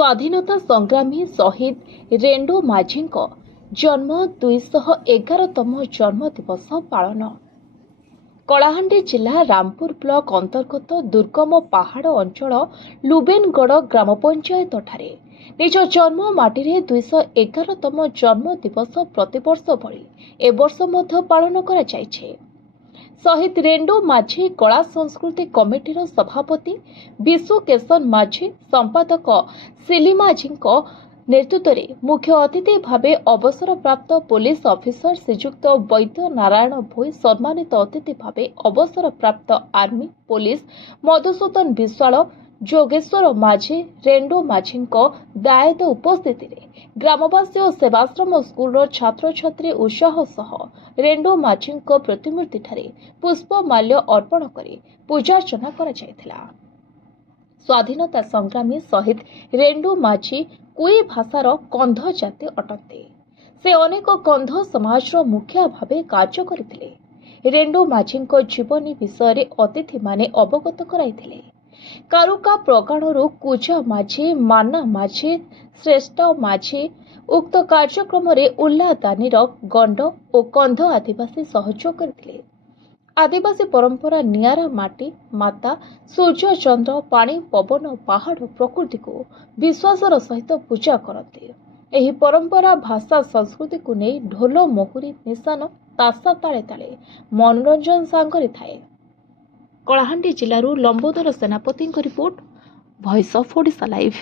ସ୍ୱାଧୀନତା ସଂଗ୍ରାମୀ ଶହୀଦ ରେଣ୍ଡୋ ମାଝୀଙ୍କ ଜନ୍ମ 211ତମ ଜନ୍ମ ଦିବସ ପାଳନ। କଳାହାଣ୍ଡି ଜିଲ୍ଲା ରାମପୁର ବ୍ଲକ ଅନ୍ତର୍ଗତ ଦୁର୍ଗମ ପାହାଡ଼ ଅଞ୍ଚଳ ଲୁବେନଗଡ଼ ଗ୍ରାମ ପଞ୍ଚାୟତଠାରେ ନିଜ ଜନ୍ମ ମାଟିରେ 211ତମ ଜନ୍ମ ଦିବସ ପ୍ରତିବର୍ଷ ଭଳି ଏବର୍ଷ ମଧ୍ୟ ପାଳନ କରାଯାଇଛି। ଶହୀଦ ରେଣ୍ଡୋ ମାଝୀ କଳା ସଂସ୍କୃତି କମିଟିର ସଭାପତି ବିଶ୍ୱକେଶନ ମାଝୀ, ସମ୍ପାଦକ ସିଲି ମାଝୀଙ୍କ ନେତୃତ୍ୱରେ ମୁଖ୍ୟ ଅତିଥି ଭାବେ ଅବସରପ୍ରାପ୍ତ ପୋଲିସ ଅଫିସର ଶ୍ରୀଯୁକ୍ତ ବୈଦ୍ୟ ନାରାୟଣ ଭୋଇ, ସମ୍ମାନିତ ଅତିଥି ଭାବେ ଅବସରପ୍ରାପ୍ତ ଆର୍ମି ପୋଲିସ ମଧୁସୂଦନ ବିଶ୍ୱାଳ, ଯୋଗେଶ୍ୱର ମାଝୀ, ରେଣ୍ଡୋ ମାଝୀଙ୍କ ଦାୟଦ ଉପସ୍ଥିତିରେ ଗ୍ରାମବାସୀ ଓ ସେବାଶ୍ରମ ସ୍କୁଲର ଛାତ୍ରଛାତ୍ରୀ ଉତ୍ସାହ ସହ ରେଣ୍ଡୋ ମାଝୀଙ୍କ ପ୍ରତିମୂର୍ତ୍ତିଠାରେ ପୁଷ୍ପମାଲ୍ୟ ଅର୍ପଣ କରି ପୂଜାର୍ଚ୍ଚନା କରାଯାଇଥିଲା। ସ୍ୱାଧୀନତା ସଂଗ୍ରାମୀ ଶହୀଦ ରେଣ୍ଡୋ ମାଝୀ କୁଇ ଭାଷାର କନ୍ଧ ଜାତି ଅଟନ୍ତି। ସେ ଅନେକ କନ୍ଧ ସମାଜର ମୁଖିଆ ଭାବେ କାର୍ଯ୍ୟ କରିଥିଲେ। ରେଣ୍ଡୋ ମାଝୀଙ୍କ ଜୀବନୀ ବିଷୟରେ ଅତିଥିମାନେ ଅବଗତ କରାଇଥିଲେ। କାରୁକା ପ୍ରଗାଣରୁ କୁଜା ମାଝୀ, ମାନା ମାଝୀ, ଶ୍ରେଷ୍ଠ ମାଝୀ ଉକ୍ତ କାର୍ଯ୍ୟକ୍ରମରେ ଉଲ୍ଲା ଦାନିର ଗଣ୍ଡ ଓ କନ୍ଧ ଆଦିବାସୀ ସହଯୋଗ କରିଥିଲେ। ଆଦିବାସୀ ପରମ୍ପରା ନିଆରା ମାଟି, ମାତା, ସୂର୍ଯ୍ୟ, ଚନ୍ଦ୍ର, ପାଣି, ପବନ, ପାହାଡ଼, ପ୍ରକୃତିକୁ ବିଶ୍ୱାସର ସହିତ ପୂଜା କରନ୍ତି। ଏହି ପରମ୍ପରା ଭାଷା ସଂସ୍କୃତିକୁ ନେଇ ଢୋଲ, ମହୁରୀ, ନିଶାନ, ତାସା ତାଳେ ତାଳେ ମନୋରଞ୍ଜନ ସାଙ୍ଗରେ ଥାଏ। କଳାହାଣ୍ଡି ଜିଲ୍ଲାରୁ ଲମ୍ବୋଦର ସେନାପତିଙ୍କ report, voice of Odisha live.